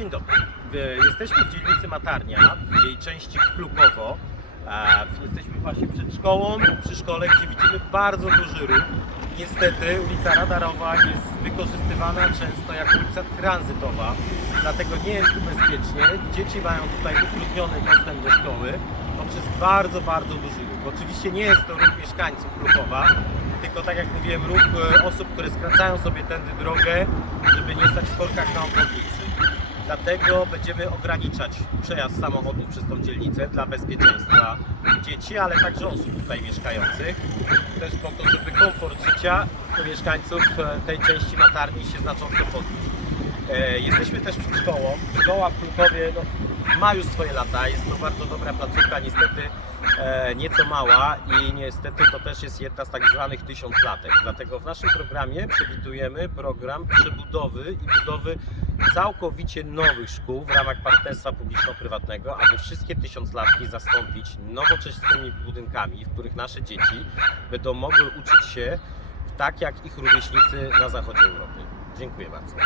Dzień dobry. Jesteśmy w dzielnicy Matarnia, w jej części Klukowo. Jesteśmy właśnie przed szkołą, przy szkole, gdzie widzimy bardzo duży ruch. Niestety ulica Radarowa jest wykorzystywana często jako ulica tranzytowa, dlatego nie jest tu bezpiecznie. Dzieci mają tutaj utrudniony dostęp do szkoły poprzez bardzo, bardzo duży ruch. Oczywiście nie jest to ruch mieszkańców Klukowa, tylko tak jak mówiłem, ruch e, osób, które skracają sobie tędy drogę, żeby nie stać w korkach na obwodnicy. Dlatego będziemy ograniczać przejazd samochodów przez tą dzielnicę dla bezpieczeństwa dzieci, ale także osób tutaj mieszkających. Też po to, żeby komfort życia mieszkańców e, tej części Matarni się znacząco podniósł. E, Jesteśmy też przed szkołą. Szkoła w Klukowie no, ma już swoje lata, jest to bardzo dobra placówka, niestety e, nieco mała i niestety to też jest jedna z tak zwanych tysiąclatek. Dlatego w naszym programie przewidujemy program przebudowy i budowy całkowicie nowych szkół w ramach partnerstwa publiczno-prywatnego, aby wszystkie tysiąclatki zastąpić nowoczesnymi budynkami, w których nasze dzieci będą mogły uczyć się tak jak ich rówieśnicy na zachodzie Europy. Dziękuję bardzo.